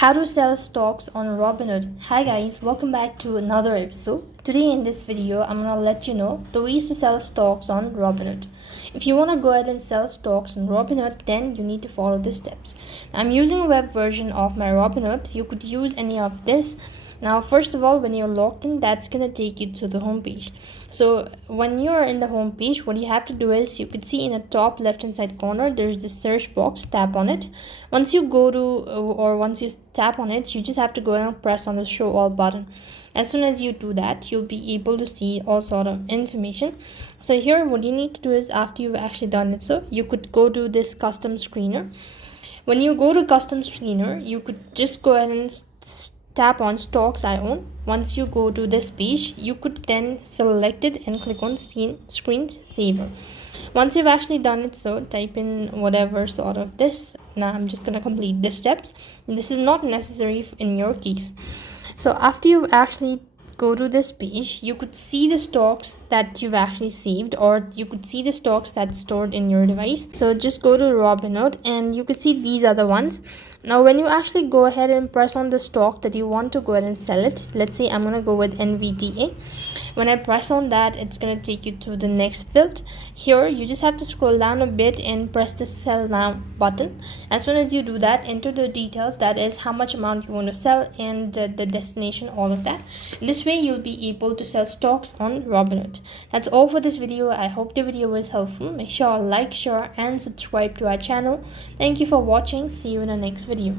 How to sell stocks on Robinhood. Hi guys, welcome back to another episode. Today in this video, I'm gonna let you know the ways to sell stocks on Robinhood. If you wanna go ahead and sell stocks on Robinhood, then you need to follow the steps. I'm using a web version of my Robinhood. You could use any of this. Now, first of all, when you're logged in, that's gonna take you to the home page. So when you're in the home page, what you have to do is you could see in the top left hand side corner there's this search box. Tap on it. Once you tap on it, you just have to go and press on the show all button. As soon as you do that, you'll be able to see all sort of information. So here what you need to do is, after you've actually done it, so you could go to this custom screener. When you go to custom screener, you could just go ahead and tap on stocks I own. Once you go to this page, you could then select it and click on screensaver. Once you've actually done it, so type in whatever sort of this. Now I'm just gonna complete the steps. This is not necessary in your case. So after you actually go to this page, you could see the stocks that you've actually saved, or you could see the stocks that's stored in your device. So just go to Robinhood and you could see these are the ones. Now when you actually go ahead and press on the stock that you want to go ahead and sell it, let's say I'm gonna go with NVDA. When I press on that, it's gonna take you to the next field. Here you just have to scroll down a bit and press the sell now button. As soon as you do that, enter the details, that is how much amount you want to sell and the destination, all of that. This way you'll be able to sell stocks on Robinhood. That's all for this video. I hope the video was helpful. Make sure to like, share and subscribe to our channel. Thank you for watching. See you in the next video.